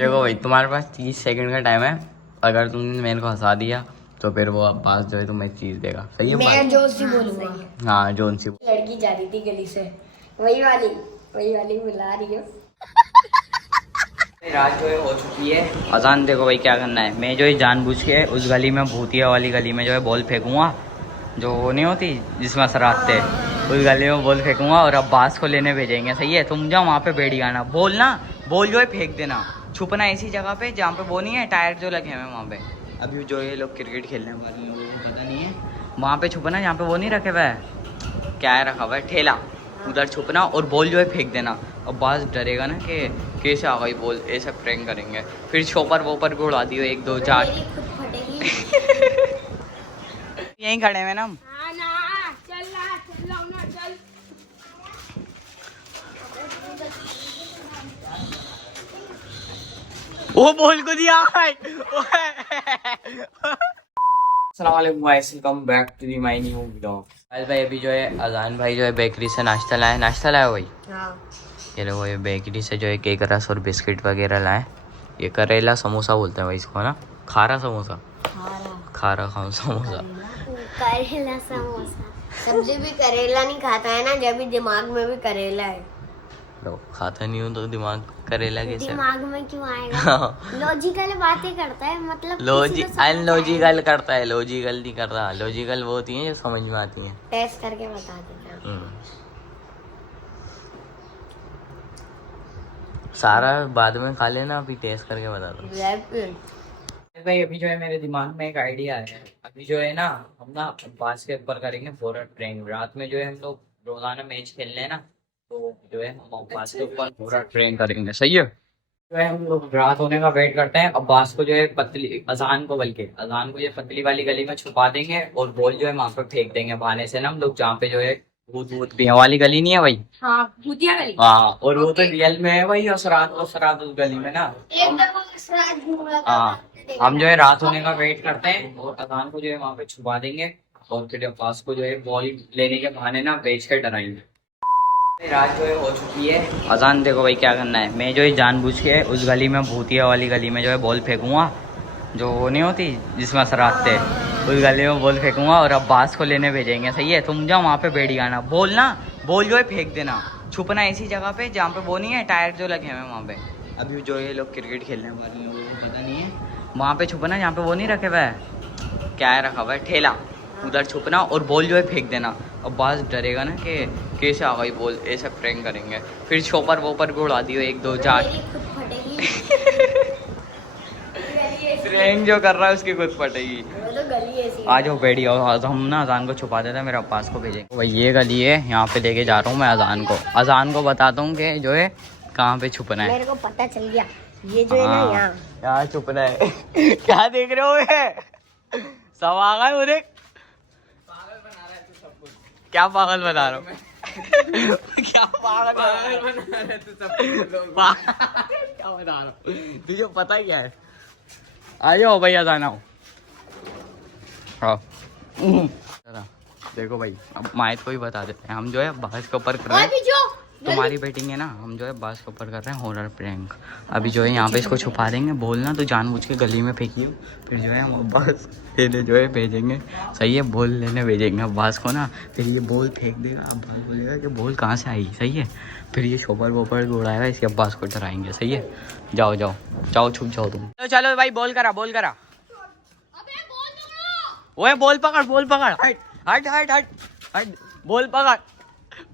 देखो भाई, तुम्हारे पास 30 सेकंड का टाइम है। अगर तुमने मेरे को हंसा दिया तो फिर वो अब्बास जो है तुम्हें चीज देगा। सही है? मैं जोशी बोलूंगा। हाँ, जोन सी। लड़की जा रही थी गली से, वही वाली बुला रही हो। रात जो है हो चुकी है, अजान। देखो भाई क्या करना है, मैं जो है जानबूझ के उस गली में, भूतिया वाली गली में जो है बॉल फेंकूंगा, जो वो नहीं होती जिसमें सराते, उस गली में बॉल फेंकूंगा और अब्बास को लेने भेजेंगे। सही है? तुम जाओ वहाँ पे बैठ गाना, बोलना, बॉल जो है फेंक देना, छुपना ऐसी जगह पे जहाँ पे वो नहीं है, टायर जो लगे हुए वहाँ पे। अभी जो ये लोग क्रिकेट खेलने वाले लोगों को पता नहीं है, वहाँ पे छुपना जहाँ पे वो नहीं रखे हुआ है, क्या है रखा हुआ है, ठेला, उधर छुपना और बॉल जो है फेंक देना। अब्बास डरेगा ना कि कैसे आ गई बॉल, ऐसा प्रैंक करेंगे। फिर शॉपर वोपर भी उड़ा दियो 1 2 4। यहीं खड़े हैं ना हम। वो बॉल को दिया। अस्सलामुअलैकुम guys, welcome back to the my new vlog. भाई अभी जो है अजान भाई जो है बेकरी से नाश्ता लाया भाई। हाँ। ये लोग ये बेकरी से जो है केक रस और बिस्किट वगैरह लाए। ये करेला समोसा बोलते हैं भाई इसको ना, खारा समोसा, खारा समोसा। करेला समोसा। सब्जी भी करेला नहीं खाता है ना, जब भी दिमाग में भी करेला है। लो, खाता नहीं हूँ तो दिमाग करेला कैसे? दिमाग में क्यों आएगा? लॉजिकल बातें करता है, मतलब अनलॉजिकल करता है, लॉजिकल नहीं करता। लॉजिकल वो होती है जो समझ में आती है। टेस्ट करके बता देता। सारा बाद में खा लेना, अभी टेस्ट करके बता दो भाई। अभी जो है मेरे दिमाग में एक आइडिया है। अभी जो है ना, हम ना बास के ऊपर करेंगे हॉरर प्रैंक। रात में जो है हम लोग रोजाना मैच खेलने हैं ना, तो जो है हम बास के ऊपर हॉरर प्रैंक करेंगे। सही है? जो है हम लोग रात होने का वेट करते हैं। अब्बास को जो है पतली, अजान को ये पतली वाली गली में छुपा देंगे और बॉल जो है वहां पे फेंक देंगे बहाने से ना हम लोग, जहाँ पे जो है भूत पिया वाली गली नहीं है भाई। हाँ, भूतिया गली। हाँ, और वो तो रियल में है भाई, असरात उस गली में ना। हाँ, हम जो है रात होने का वेट करते हैं और अजान को जो है वहाँ पे छुपा देंगे और फिर अब्बास को जो है बॉल लेने के बहाने ना बेच के डराएंगे। रात जो है हो चुकी है, अजान। देखो भाई क्या करना है, मैं जो है जानबूझ के उस गली में, भूतिया वाली गली में जो है बॉल फेंकूंगा, जो वो नहीं होती जिसमें सराते, उस गली में बॉल फेंकूंगा और अब्बास को लेने भेजेंगे। सही है? तुम जाओ वहाँ पे बैठ गाना, बोलना, बॉल जो है फेंक देना, छुपना ऐसी जगह पे जहाँ पे वो नहीं है, टायर जो लगे हुए वहाँ पे। अभी जो ये लोग क्रिकेट खेलने वाले लोगों को पता नहीं है, वहाँ पे छुपना जहाँ पे वो नहीं रखे हुआ है, क्या है रखा हुआ है, ठेला, उधर छुपना और बॉल जो है फेंक देना। अब्बास डरेगा ना कि कैसे आ गई बॉल, ऐसा प्रैंक करेंगे। फिर शॉपर वोपर भी उड़ा दियो 1 2 4। प्रैंक जो कर रहा है उसकी खुद फटेगी। आ जाओ बैठ जाओ, आज हम ना अजान को छुपा देते हैं, मेरे अब्बास को भेजेंगे। भाई ये गली है, यहाँ पे लेके जा रहा हूँ मैं अजान को बताता हूँ कि जो है कहाँ पे छुपना है। मेरे को पता चल गया, ये जो है ना यहाँ छुपना है। क्या देख रहे हो? सब आ गए मुझे। क्या पागल बना रहा हूँ? क्या पागल बना रहा है तू? सब क्या बता रहा हूँ? तुझे पता ही क्या है? आ जाओ भाई, अजान आओ। हाँ, देखो भाई, अब माहित को ही बता देते हैं। हम जो है बास के ऊपर कर रहे हैं, तुम्हारी बैटिंग है ना, हम जो है बास के ऊपर कर रहे हैं हॉरर प्रैंक। अभी जो है यहाँ पे इसको छुपा देंगे, बोलना तो जानबूझ के गली में फेंकिए, फिर जो है हम अब्बास लेने जो है भेजेंगे। सही है? बॉल लेने भेजेंगे अब्बास को ना, फिर ये बॉल फेंक देगा, अब्बास बोलेगा कि बॉल कहाँ से आई। सही है? फिर ये शॉपर वोपर उड़ाएगा, इसके अब्बास को डराएंगे। सही है? जाओ छुप जाओ तुम। चलो भाई, बॉल करा। ओए बॉल पकड़, हट,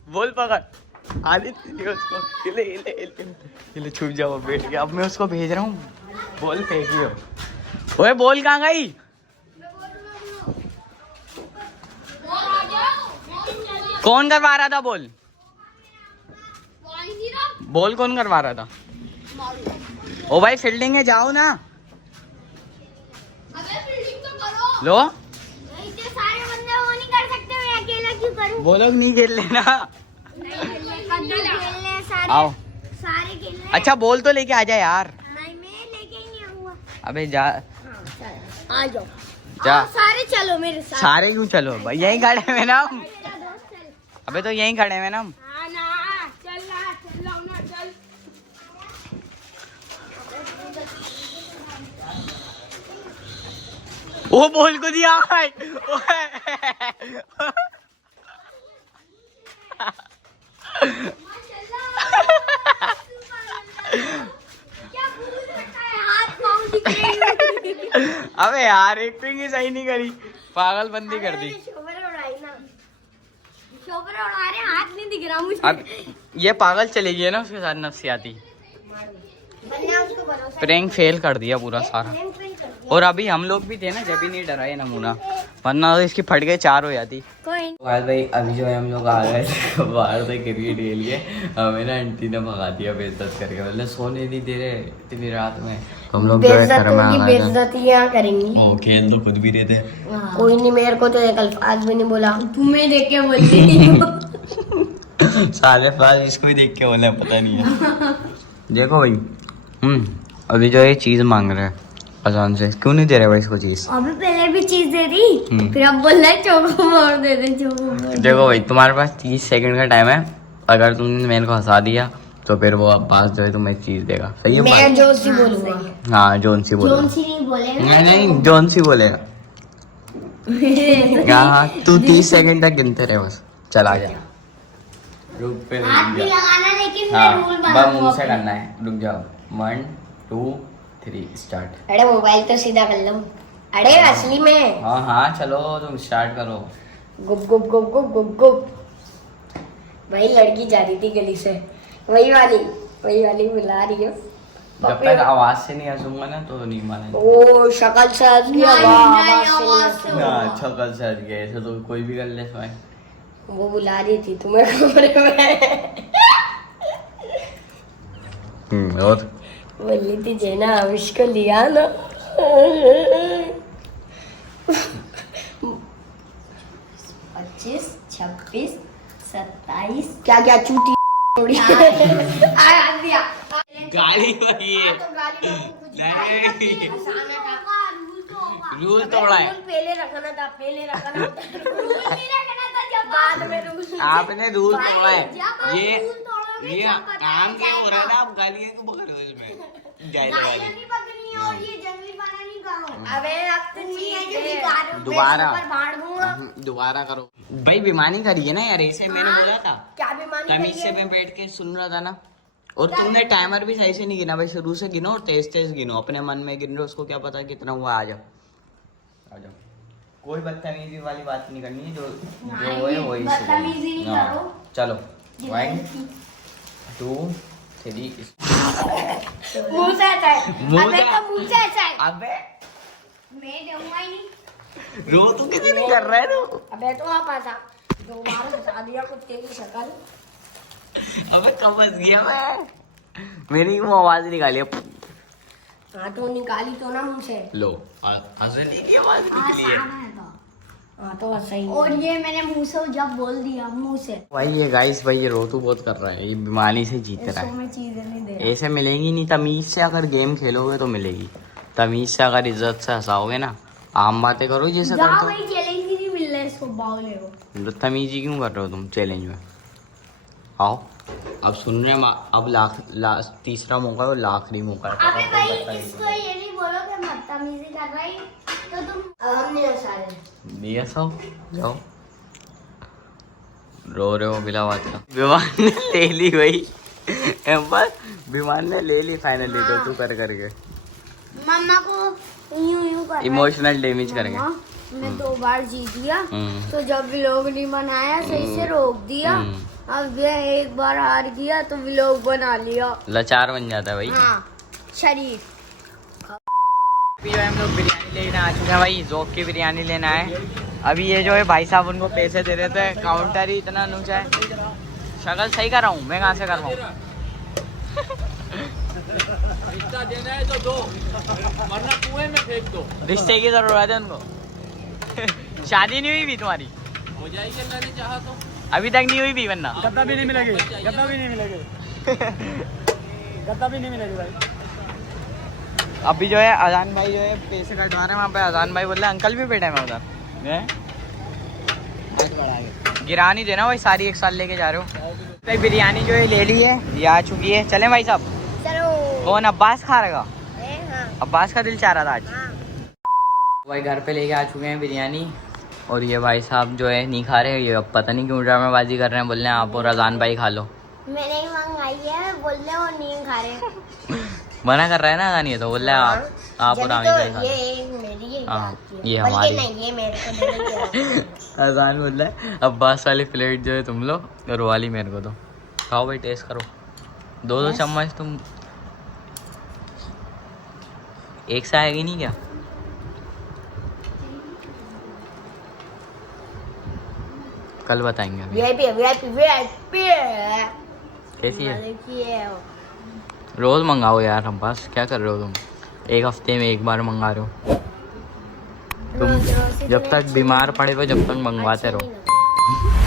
बॉल पकड़। आदित्य उसको ले छुप जाओ बैठ के। अब मैं उसको भेज रहा हूँ, बॉल फेंकियो। ओए बॉल कहाँ गई? कौन करवा रहा था बॉल कौन करवा रहा था? ओ भाई फील्डिंग है, जाओ ना। लो, सारे बंदे वो नहीं कर सकते, मैं अकेला क्यों करूं? वो लोग नहीं खेल लेना। आओ। सारे खेलने। अच्छा बॉल तो लेके आ जाए यार। नहीं, मैं लेके ही नहीं आऊंगा। अबे जा। आ जाओ। जा। सारे चलो मेरे साथ। सारे क्यों चलो भाई, यहीं खड़े हैं ना हम। अबे तो यहीं खड़े हैं ना हम। चल वो बोल को दिया भाई। अबे यार एक्टिंग ही सही नहीं करी, पागलबंदी कर दी। हाथ नहीं दिख रहा मुझे। अब ये पागल चली गई है ना उसके साथ नफसियाती। प्रैंक फेल कर दिया पूरा सारा। और अभी हम लोग भी थे ना, जब भी नहीं डरा ये नमूना, वरना तो इसकी फट गए 4 हो जाती। भाई अभी जो है हम लोग आ गए थे बाहर से क्रिकेट के लिए, हमें ना आंटी ने भगा दिया बेइज्जत करके, मतलब सोने नहीं दे रहे इतनी रात में। तो हम लोग जो है घर में आ गए। बेइज्जतियां करेंगी। ओ खेल तो खुद भी रहे थे। कोई नहीं, मेरे को तो एक अल्फाज भी नहीं बोला, तुम्हें देख के बोलती। सारे फाज इसको ही देख के बोले, पता नहीं है। देखो भाई अभी जो ये चीज मांग रहा है अजान से, क्यों नहीं दे रहे भाई इसको चीज? अभी पहले भी चीज दे दी, फिर अब बोल रहा है चोको मोड़ दे दे, चोको मोड़। देखो भाई तुम्हारे पास 30 सेकंड का टाइम है, अगर तुमने मेरे को हंसा दिया तो फिर वो अब्बास जो है तुम्हें चीज देगा, सही है? मैं जोशी बोलूंगा। हाँ जोनसी बोलेगा। जोशी नहीं बोलेगा। नहीं जोनसी बोलेगा। हाँ तू 30 सेकंड तक गिनते रहे बस, चला गया। रुक पे हाथ भी लगाना, लेकिन हाँ मैं रूल बस मुंह से करना है। रुक जाओ, 1 2 3 स्टार्ट। अरे मोबाइल तो सीधा कर लो। अरे असली में। हाँ हाँ चलो तुम स्टार्ट करो। गुप गुप गुप गुप गुप गुप। भाई लड़की जा रही थी गली से, वही वाली बुला रही हो। जब तक आवाज से नहीं हंसूंगा ना तो नहीं मानेंगे। ओ शक्ल से हंस गया, आवाज से नहीं हंसूंगा। ना छकल से हंस गया, ऐसे तो कोई भी कर ले भाई। वो बुला रही थी तुम्हें कमरे में। और बोली थी जेना अविश को लिया ना। 25 26 27 क्या क्या चूती थोड़ी आ दिया गाली हुई है। रूल तोड़ा है। पहले रखना था रूल नहीं रखना था, जब बाद में रूल। आपने रूल तोड़ा है। ये काम क्या हो रहा है ना, आप गालियां क्यों पकड़ रहे हो इसमें? गालियां नहीं पकड़नी है, और ये जंगली पाना नहीं खाओ। अबे अब तुम दोबारा करो भाई। बेईमानी करी है ना यार, ऐसे मैंने बोला था। क्या बेईमानी तमीज से मैं बैठ के सुन रहा था ना। और तुमने टाइमर भी सही से नहीं गिना भाई, शुरू से गिनो और तेज तेज गिनो, अपने मन में गिन रहे हो, उसको क्या पता कितना हुआ। आ जाओ कोई बदतमीजी वाली बात नहीं करनी है, जो है वही बदतमीजी नहीं करो। चलो 1 2 3 मुंह से ऐसा है। मुंह अबे से- तो मुंह से ऐसा है। अबे मैं दूंगा ही नहीं। रो तू कितनी कर रहा है तू? अबे तो आप ऐसा 2 बार बता दिया कुत्ते की शक्ल। अबे कब हंस गया मैं? मेरी वो आवाज निकाली अब। हाँ तो निकाली तो ना मुंह से। लो हंसने की आवाज निकली है। हाँ तो सही। और ये मैंने मुंह से जब बोल दिया मुंह से। भाई ये गाइस भाई ये रोतू बहुत कर रहा है, ये बीमारी से जीत रहा है। में चीजें नहीं दे ऐसे मिलेंगी नहीं, तमीज से अगर गेम खेलोगे तो मिलेगी। तमीज से अगर इज्जत से हंसाओगे ना, आम बातें करो जैसे करते हो। भाई चैलेंज ही नहीं मिल रहा है इसको, बाउले को। तमीजी क्यों कर रहे हो तुम चैलेंज में? आओ अब सुन रहे हैं, अब तीसरा मौका है और आखिरी मौका है। अबे भाई इसको ये नहीं बोलो कि बदतमीजी कर रहा है, तो तुम हम नहीं हंसा रहे। दिया सब जाओ। रो रहे हो बिला बात का। विमान ने ले ली भाई, बस विमान ने ले ली फाइनली। तो तू कर करके मम्मा को यूं कर इमोशनल डैमेज करेंगे। मैं 2 बार जीत गया, तो जब व्लॉग नहीं बनाया सही से रोक दिया। अब ये 1 बार हार गया तो व्लॉग बना लिया। लाचार बन जाता है भाई। हाँ शरीर। अभी जो है हम लोग बिरयानी लेने आ चुके हैं भाई, जोक की बिरयानी लेना है। अभी ये जो है भाई साहब उनको पैसे दे देते हैं, काउंटर ही इतना ऊंचा है। शक्ल सही कर रहा हूँ मैं, कहाँ से कर रहा हूँ? रिश्ता देना है तो दो, वरना कुएं में फेंक दो। रिश्ते की जरूरत है उनको। शादी नहीं हुई भी तुम्हारी? हो जाएगी अल्लाह ने चाहा तो। अभी तक नहीं हुई भी, वरना गद्दा भी नहीं मिलेगी, गद्दा भी नहीं मिलेगी, गद्दा भी नहीं मिलेगी भाई। अभी जो है अजान भाई जो है पैसे कटवा रहे हैं वहाँ पे। अजान भाई बोल रहे हैं अंकल भी बैठे हैं उधर। गिरा नहीं देना भाई, सारी एक साल लेके जा रहे हो भाई। बिरयानी जो है ले ली है, ये आ चुकी है। चलें भाई साहब? चलो। कौन अब्बास खा रहेगा? हाँ। अब्बास का दिल चाह रहा था आज। हाँ। भाई घर पे लेके आ चुके हैं बिरयानी और ये भाई साहब जो है नहीं खा रहे, ये अब पता नहीं क्यों ड्रामेबाजी कर रहे हैं, बोल रहे हैं आप और अजान भाई खा लो। मैंने ही मंगाई है, बोल रहे वो नहीं खा रहे। मना कर रहा है ना अजान, ये तो बोल रहे हैं आप और आमिर भाई खा लो। ये मेरी है, हाँ, ये ये आपकी है। हमारी। बल्कि नहीं, ये मेरे को नहीं है। अजान बोल रहा है अब्बास वाली प्लेट जो है तुम लो और वो वाली मेरे को दो। खाओ भाई, टेस्ट करो। दो चम्मच तुम एक से आएगी नहीं क्या? कल बताएंगे अभी। VIP कैसी है? रोज मंगाओ यार, हम पास क्या कर रहे हो तुम? एक हफ्ते में एक बार मंगा रहे हो तुम। जब तक बीमार पड़े हो जब तक मंगवाते रहो।